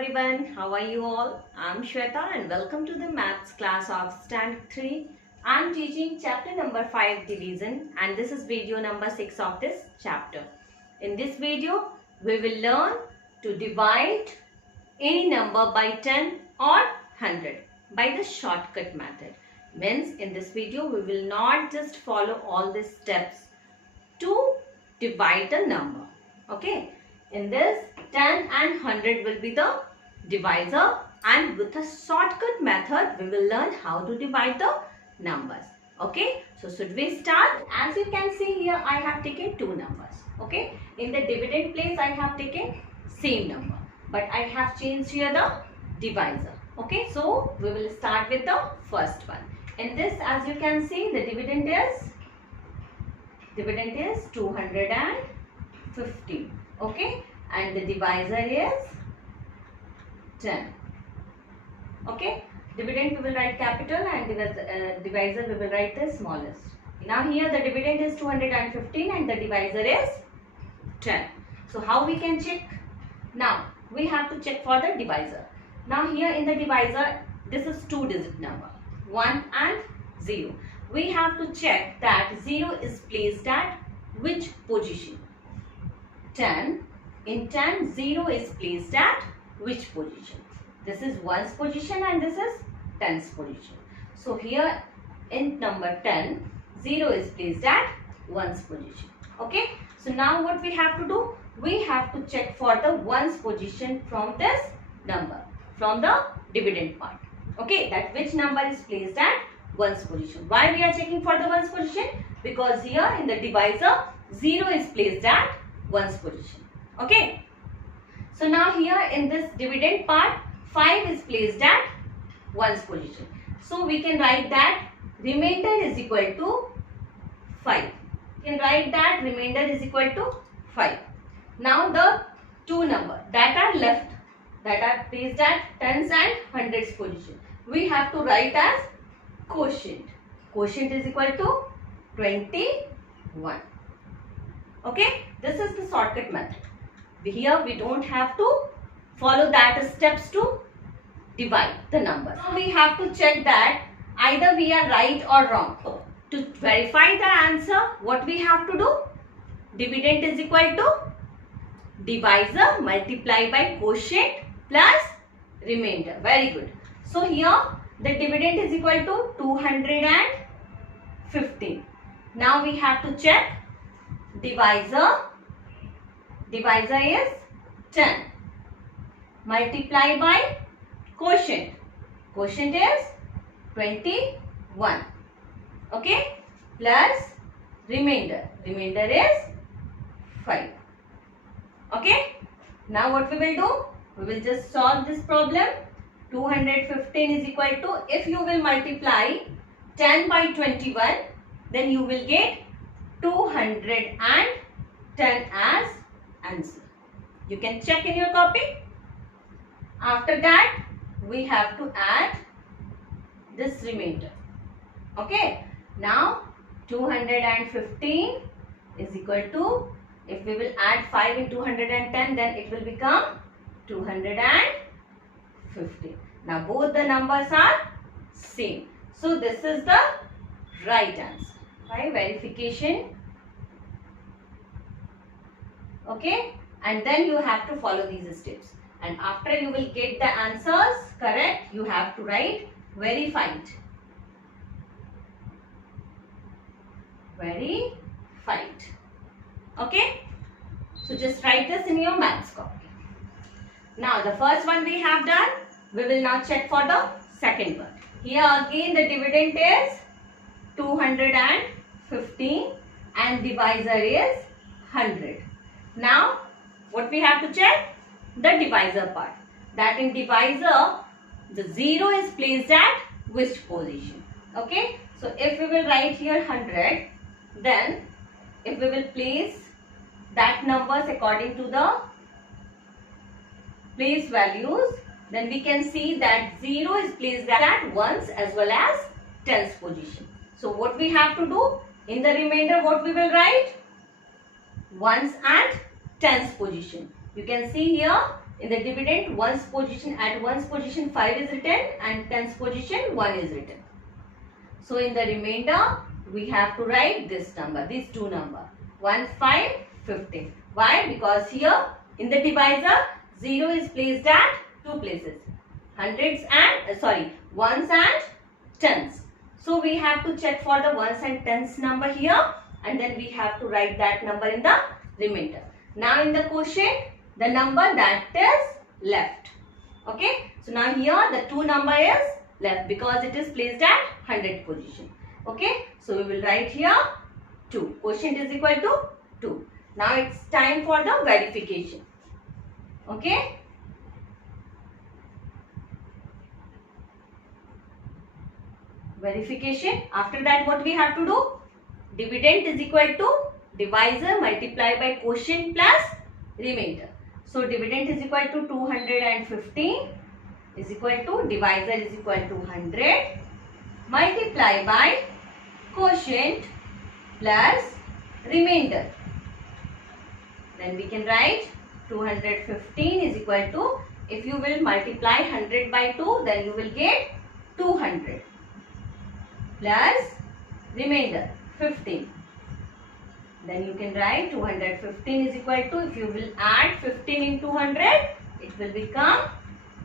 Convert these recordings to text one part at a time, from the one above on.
everyone, how are you all? I'm Shweta and welcome to the maths class of Standard 3. I'm teaching chapter number 5 division and this is video number 6 of this chapter. In this video, we will learn to divide any number by 10 or 100 by the shortcut method. Means in this video, we will not just follow all the steps to divide a number. Okay. In this 10 and 100 will be the divisor and with a shortcut method we will learn how to divide the numbers. Okay. So should we start? As you can see here I have taken two numbers. Okay. In the dividend place I have taken same number but I have changed here the divisor. Okay. So we will start with the first one. In this as you can see the dividend is 250. Okay, and the divisor is 10. Okay, dividend we will write capital and divisor we will write the smallest. Now here the dividend is 215 and the divisor is 10. So how we can check? Now we have to check for the divisor. Now here in the divisor this is two digit number 1 and 0. We have to check that 0 is placed at which position. 10. In 10, 0 is placed at which position? This is 1's position and this is 10's position. So here in number 10, 0 is placed at 1's position. Okay. So now what we have to do? We have to check for the 1's position from this number, from the dividend part. Okay. That which number is placed at 1's position. Why we are checking for the 1's position? Because here in the divisor, 0 is placed at 1's position. Okay. So now here in this dividend part 5 is placed at 1's position. So we can write that remainder is equal to 5. We can write that remainder is equal to 5. Now the two numbers that are left that are placed at 10's and 100's position. We have to write as quotient. Quotient is equal to 21. Okay, this is the shortcut method. Here we don't have to follow that steps to divide the numbers. Now we have to check that either we are right or wrong. So, to verify the answer, what we have to do? Dividend is equal to divisor multiplied by quotient plus remainder. Very good. So here the dividend is equal to 215. Now we have to check divisor is 10 multiplied by quotient is 21. Okay, plus remainder is 5. Okay, now what we will do? We will just solve this problem. 215 is equal to, if you will multiply 10 by 21, then you will get 210 as answer. You can check in your copy. After that, we have to add this remainder. Okay. Now, 215 is equal to, if we will add 5 in 210, then it will become 250. Now, both the numbers are same. So, this is the right answer. By verification. Okay, and then you have to follow these steps, and after you will get the answers correct, you have to write verified. Okay, so just write this in your maths copy. Now the first one we have done. We will now check for the second one. Here again the dividend is 215 and divisor is 100. Now, what we have to check? The divisor part. That in divisor, the 0 is placed at which position? Okay. So, if we will write here 100, then if we will place that numbers according to the place values, then we can see that 0 is placed at 1's as well as 10's position. So, what we have to do? In the remainder, what we will write? 1's and 10's position. You can see here In the dividend, ones position, at ones position 5 is written and tens position 1 is written. So in the remainder, we have to write this number, these two numbers, 1, 5, 15. Why? Because here in the divisor, 0 is placed at two places, ones and tens. So we have to check for the ones and tens number here, and then we have to write that number in the remainder. Now in the quotient, the number that is left. Okay. So now here the 2 number is left because it is placed at 100 position. Okay. So we will write here 2. Quotient is equal to 2. Now it's time for the verification. Okay. Verification. After that, what we have to do? Dividend is equal to divisor multiplied by quotient plus remainder. So dividend is equal to 215 is equal to divisor is equal to 100 multiplied by quotient plus remainder. Then we can write 215 is equal to, if you will multiply 100 by 2, then you will get 200 plus remainder 15. Then you can write 215 is equal to, if you will add 15 into 100, it will become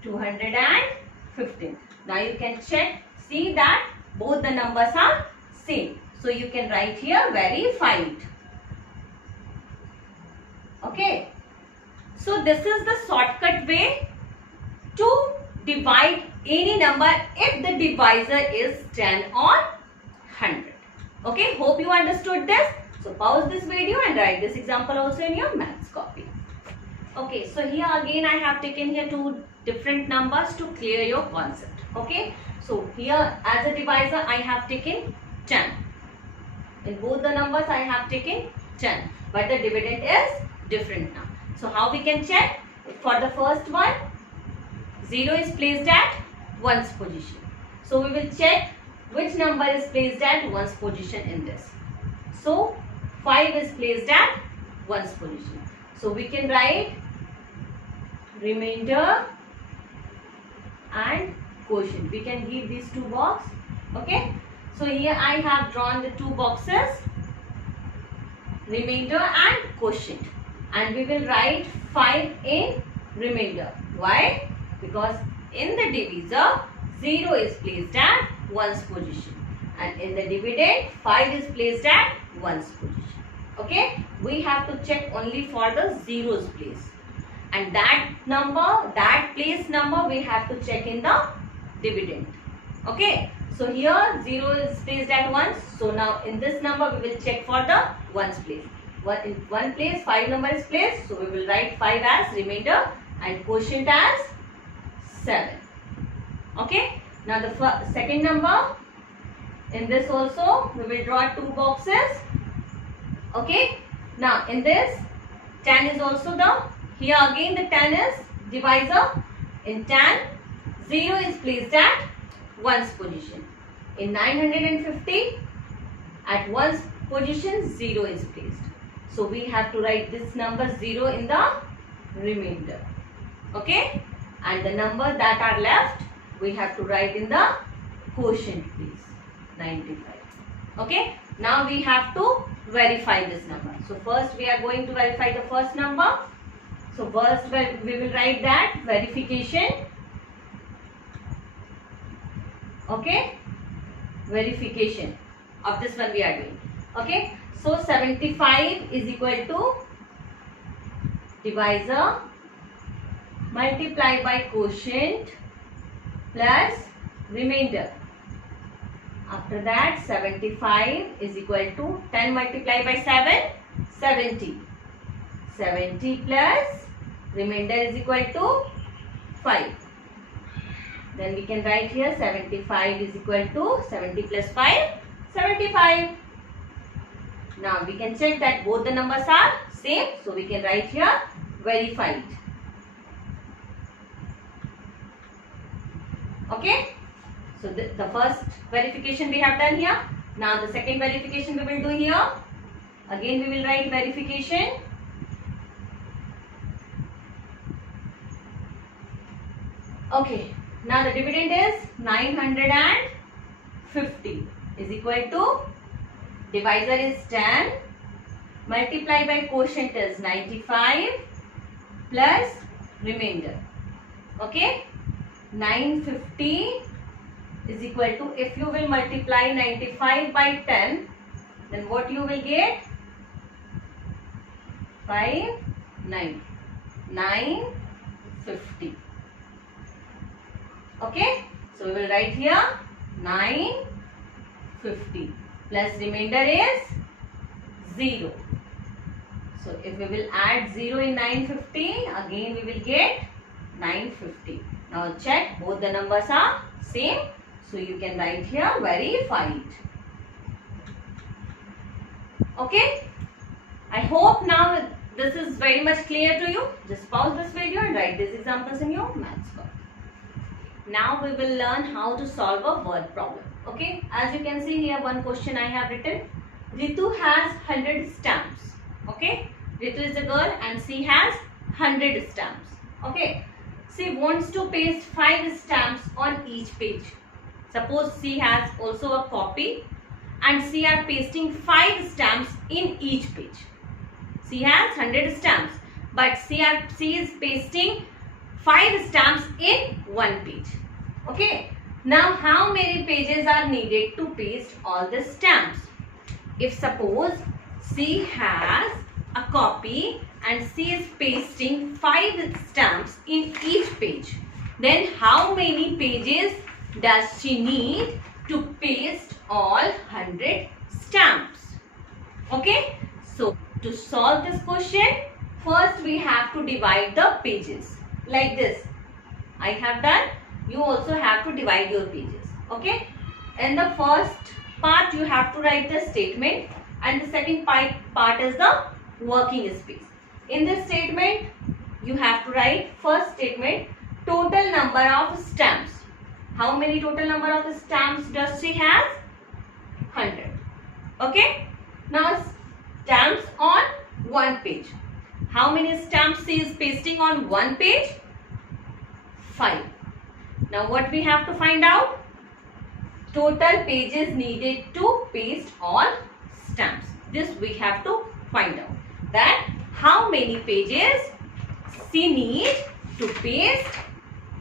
215. Now you can check, see that both the numbers are same. So you can write here verified. Okay. So this is the shortcut way to divide any number if the divisor is 10 or 100. Okay. Hope you understood this. So pause this video and write this example also in your maths copy. Okay, so here again I have taken here two different numbers to clear your concept. Okay, so here as a divisor I have taken 10. In both the numbers I have taken 10, but the dividend is different now. So how we can check? For the first one, 0 is placed at ones position. So we will check which number is placed at ones position in this. So 5 is placed at ones position. So we can write remainder and quotient. We can give these two boxes. Okay. So here I have drawn the two boxes, remainder and quotient. And we will write 5 in remainder. Why? Because in the divisor, 0 is placed at ones position. And in the dividend, 5 is placed at ones position. Okay, we have to check only for the zeros place, and that number, that place number we have to check in the dividend. Okay, so here 0 is placed at ones, so now in this number we will check for the ones place. In one place 5 number is placed, so we will write 5 as remainder and quotient as 7. Okay, now the second number, in this also we will draw two boxes. Okay, now in this 10 is also the, here again the 10 is divisor. In 10, 0 is placed at ones position. In 950, at ones position 0 is placed. So we have to write this number 0 in the remainder. Okay, and the number that are left we have to write in the quotient place, 95. Okay, now we have to verify this number. So first we are going to verify the first number. So first we will write that verification. Okay, verification of this one we are doing. Okay, so 75 is equal to divisor multiplied by quotient plus remainder. After that 75 is equal to 10 multiplied by 7, 70. 70 plus remainder is equal to 5. Then we can write here 75 is equal to 70 plus 5, 75. Now we can check that both the numbers are same. So we can write here verified. Okay. So the first verification we have done here. Now the second verification we will do here. Again we will write verification. Okay, now the dividend is 950 is equal to, divisor is 10, multiply by quotient is 95 plus remainder. Okay, 950 is equal to, if you will multiply 95 by 10, then what you will get? 950. Okay, so we will write here 950 plus remainder is 0. So if we will add 0 in 950, again we will get 950. Now check, both the numbers are same. So you can write here verify it. Okay, I hope now this is very much clear to you. Just pause this video and write these examples in your maths book. Now we will learn how to solve a word problem. Okay, as you can see here, one question I have written. Ritu has 100 stamps. Okay, Ritu is a girl and she has 100 stamps. Okay, she wants to paste 5 stamps on each page. Suppose she has also a copy and she are pasting 5 stamps in each page. She has 100 stamps, but she is pasting 5 stamps in one page. Okay, now how many pages are needed to paste all the stamps? If suppose she has a copy and she is pasting 5 stamps in each page, then how many pages does she need to paste all 100 stamps? Okay, so to solve this question, first we have to divide the pages like this. I have done, you also have to divide your pages. Okay, in the first part you have to write the statement and the second part is the working space. In this statement you have to write, first statement, total number of stamps. How many total number of stamps does she have? 100. Okay, now stamps on one page. How many stamps she is pasting on one page? 5. Now what we have to find out? Total pages needed to paste all stamps. This we have to find out. That how many pages she needs to paste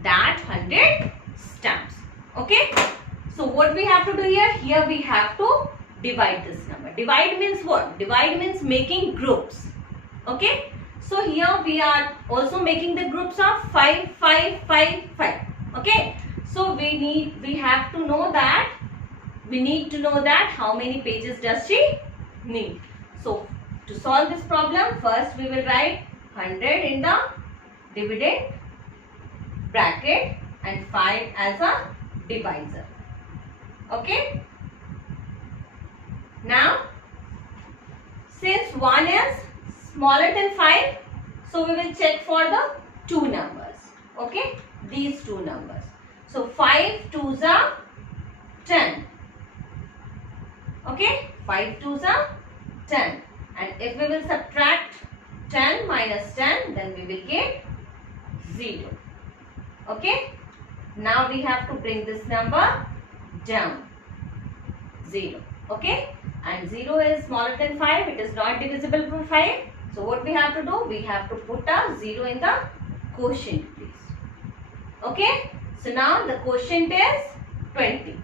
that 100 stamps. Okay. So what we have to do here? Here we have to divide this number. Divide means what? Divide means making groups. Okay. So here we are also making the groups of 5, 5, 5, 5. Okay. So we need to know that how many pages does she need. So to solve this problem, first we will write 100 in the dividend bracket and 5 as a divisor. Okay. Now since 1 is smaller than 5, so we will check for the two numbers. Okay, these two numbers. So 5 2s are 10. Okay, 5 2s are 10. And if we will subtract 10 minus 10, then we will get 0. Okay, now we have to bring this number down, 0. Okay, and 0 is smaller than 5, it is not divisible by 5. So what we have to do? We have to put a 0 in the quotient place. Okay, so now the quotient is 20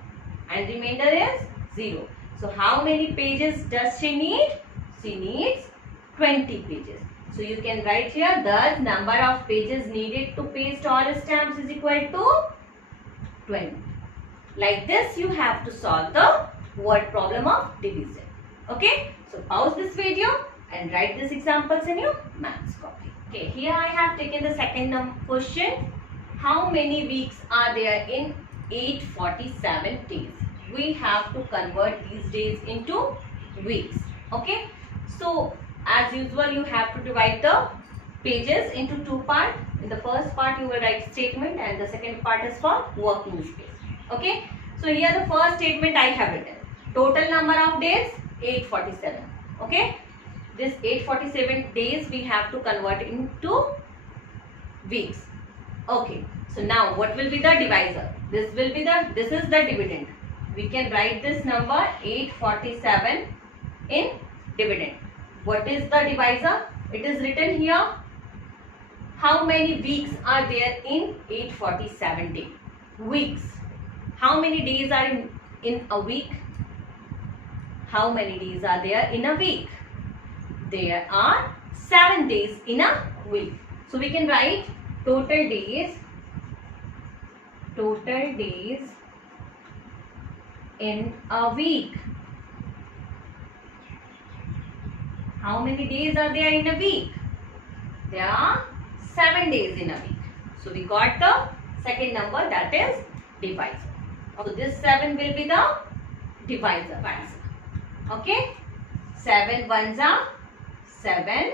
and remainder is 0. So how many pages does she need? She needs 20 pages. So you can write here, the number of pages needed to paste all stamps is equal to 20. Like this you have to solve the word problem of division. Okay, so pause this video and write these examples in your maths copy. Okay, here I have taken the second question. How many weeks are there in 847 days? We have to convert these days into weeks. Okay, so as usual you have to divide the pages into two parts. In the first part you will write statement and the second part is for working space. Okay, so here the first statement I have written. Total number of days 847. Okay, this 847 days we have to convert into weeks. Okay, so now what will be the divisor? This is the dividend. We can write this number 847 in dividend. What is the divisor? It is written here. How many weeks are there in 847 days? Weeks. How many days are in a week? How many days are there in a week? There are 7 days in a week. So we can write total days in a week. How many days are there in a week? There are 7 days in a week. So we got the second number, that is divisor. So this 7 will be the divisor. Okay? 7 ones are 7.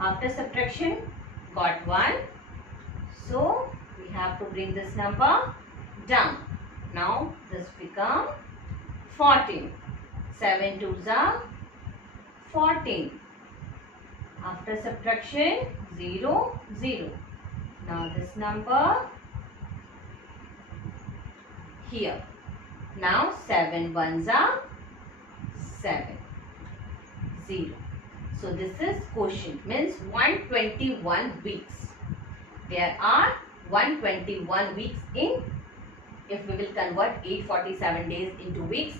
After subtraction, got 1. So we have to bring this number down. Now this become 14. 7 twos are 14. After subtraction, 0, 0. Now this number here. Now 7 ones are 7. 0. So this is quotient, means 121 weeks. There are 121 weeks in, if we will convert 847 days into weeks,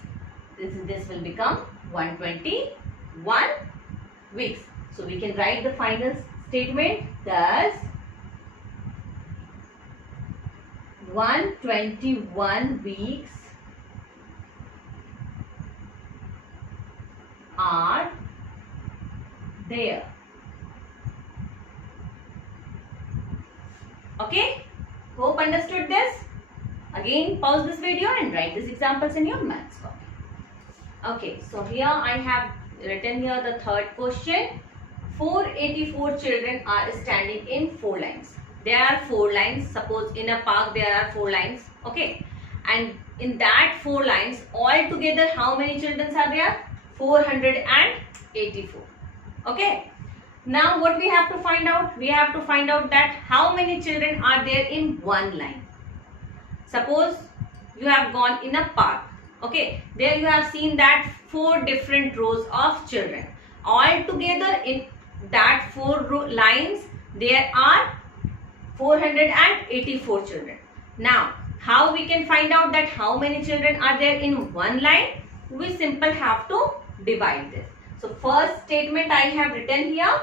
this will become 121 weeks. So we can write the final statement, thus 121 weeks are there. Okay, hope understood this. Again, pause this video and write these examples in your maths copy. Okay, so here I have written here the third question. 484 children are standing in 4 lines. There are 4 lines. Suppose in a park there are 4 lines. Okay, and in that 4 lines, all together how many children are there? 484. Okay. Now what we have to find out? We have to find out that how many children are there in one line. Suppose you have gone in a park. Okay. There you have seen that 4 different rows of children. All together in that 4 lines there are 484 children. Now how we can find out that how many children are there in one line? We simply have to divide this. So first statement I have written here,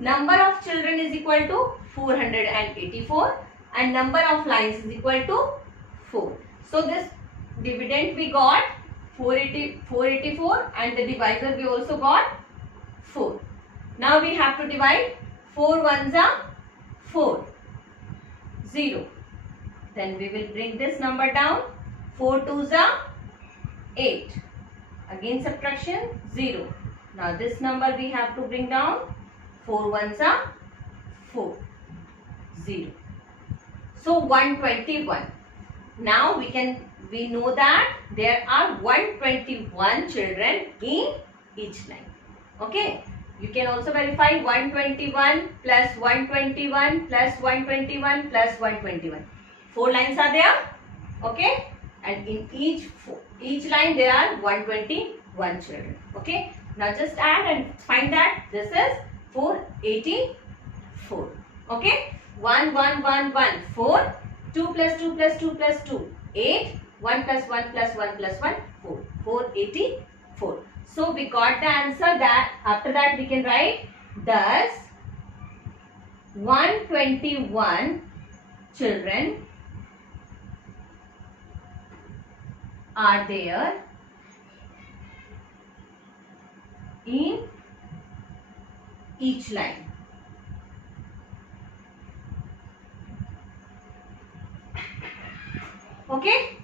number of children is equal to 484 and number of lines is equal to 4. So this dividend we got 484 and the divisor we also got 4. Now we have to divide. 4 ones are 4, 0. Then we will bring this number down. 4 twos are 8. Again subtraction, 0. Now this number we have to bring down. 4 ones are 4, 0. So 121. Now we know that there are 121 children in each line. Okay. You can also verify 121 plus 121 plus 121 plus 121. 4 lines are there. Okay. And in each line there are 121 children. Okay. Now just add and find that this is 484. Okay. 1, 1, 1, 1, 4. 2 plus 2 plus 2 plus 2, 8. 1 plus 1 plus 1 plus 1, 4. 484. So we got the answer. That after that we can write, thus 121 children are there in each line. Okay.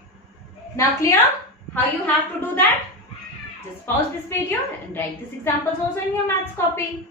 Now clear how you have to do that? Just pause this video and write these examples also in your maths copy.